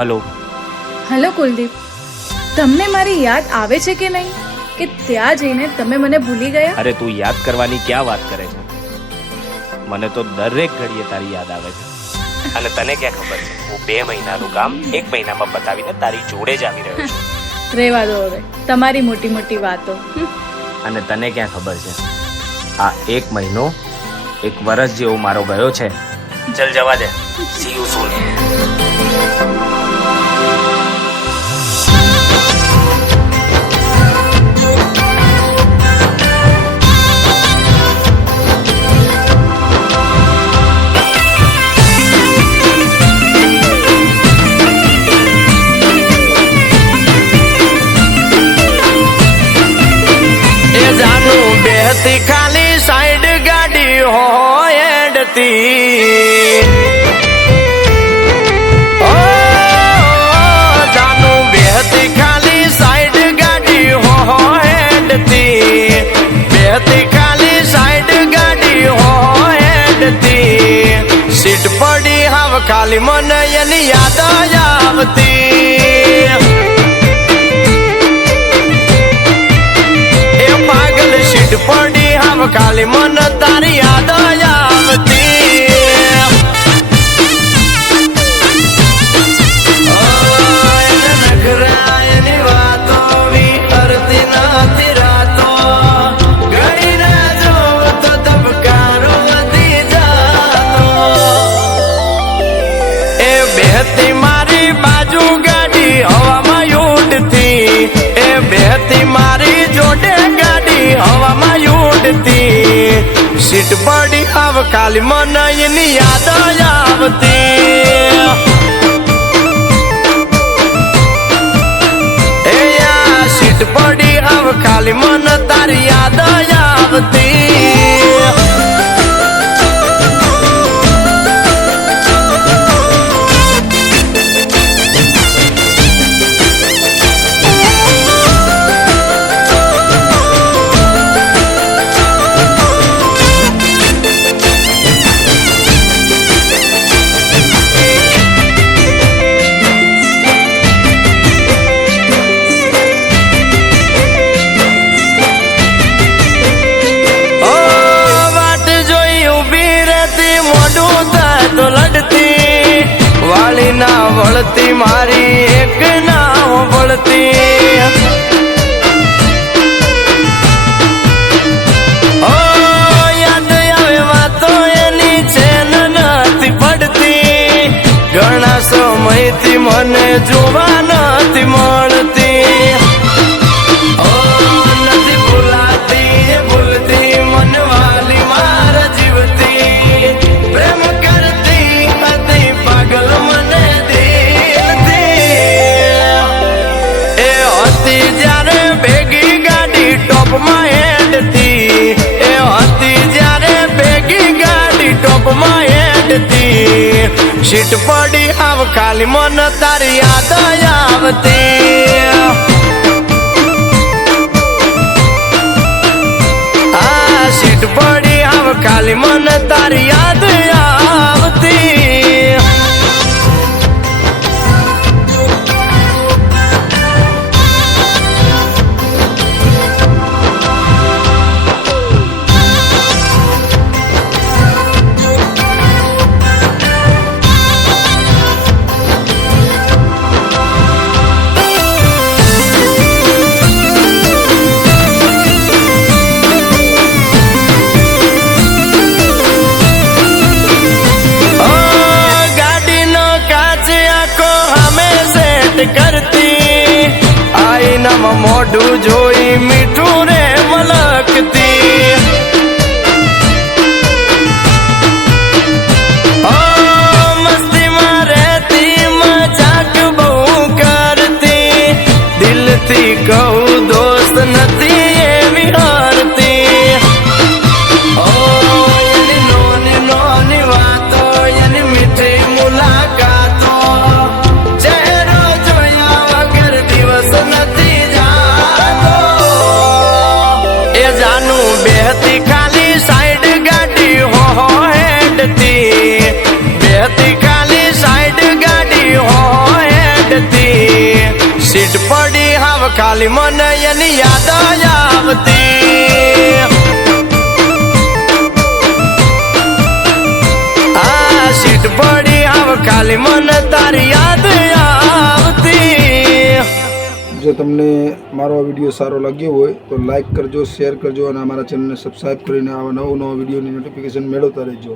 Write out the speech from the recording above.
Hello hello Kuldeep, તમને મારી યાદ આવે છે કે નહીં? કે ત્યાં જઈને તમે મને ભૂલી ગયા? અરે તું યાદ કરવાની ક્યાં વાત કરે છે? મને તો દરેક ઘડીએ તારી યાદ આવે છે. અને તને ક્યાં ખબર છે, હું 2 મહિનાનું કામ 1 મહિનામાં પતાવીને તારી જોડે જ આવી રહ્યો છું. રેવા દો હવે તમારી મોટી મોટી વાતો. અને તને ક્યાં ખબર છે, આ 1 મહિનો 1 વર્ષ જેવો મારો ગયો છે. ચલ જવા દે, સી યુ સૂન. ખાલી સાઈડ ગાડી હોય એડતી, જાનું બેહતી ખાલી સાઈડ ગાડી હોય એડતી, બેહતી ખાલી સાઈડ ગાડી હોય એડતી, સીટ પડી હાવ ખાલી મને એની યાદ આવતી. પડી હાવ ખાલી મન તારી યાદ આવતી. નખરાયની વાતો વિહરતી નથી રાતો, ગળીને જોવ તો ધબકારો વધી જાતો. એ બેહતી મારી બાજુ ગાડી હવામાં ઉડતી, એ બેહતી મારી જોડે હવામાં ઉડતી, સીટ પડી હાવ ખાલી મને એની યાદ આવતી. એ સીટ પડી હાવ ખાલી મને તારી યાદ આવતી. વાળી ના વળતી મારી એક ના વળતી, યાદ આવે વાતો એની ચેન નથી પડતી, ઘણા સમયથી મને જોવા નથી મળતી. નથી ભૂલાતી ભૂલતી મન વાલી મારા જીવતી, પ્રેમ કરતી હતી પાગલ મને દિલથી. એ હતી જ્યારે ભેગી ગાડી ટોપમાં હેડતી, એ હતી જ્યારે ભેગી ગાડી ટોપમાં હેડતી, સીટ પડી હાવ ખાલી મન તારી યાદ આવતી. આ સીટ પડી હાવ ખાલી મન તારી યાદ આવતી. કરતી આઈનામાં મોઢું જોઈ મીઠું રે મલકતી, મસ્તીમાં રહેતી મજાક બહુ કરતી, દિલથી કહું દોસ્ત નથી એવી હારતી. એની નોની નોની વાતો, એની મીઠી મુલાકાતો, નથી જાતો. સીટ પડી હાવ ખાલી મને એની યાદ આવતી આ સીટ પડી હાવ ખાલી મને તારી યાદ આવતી જો તમને મારો આ વિડીયો સારો લાગ્યો હોય તો લાઈક કરજો, શેર કરજો અને અમારા ચેનલને સબસ્ક્રાઈબ કરીને આવા નવો વિડીયોની નોટિફિકેશન મેળવતા રહેજો.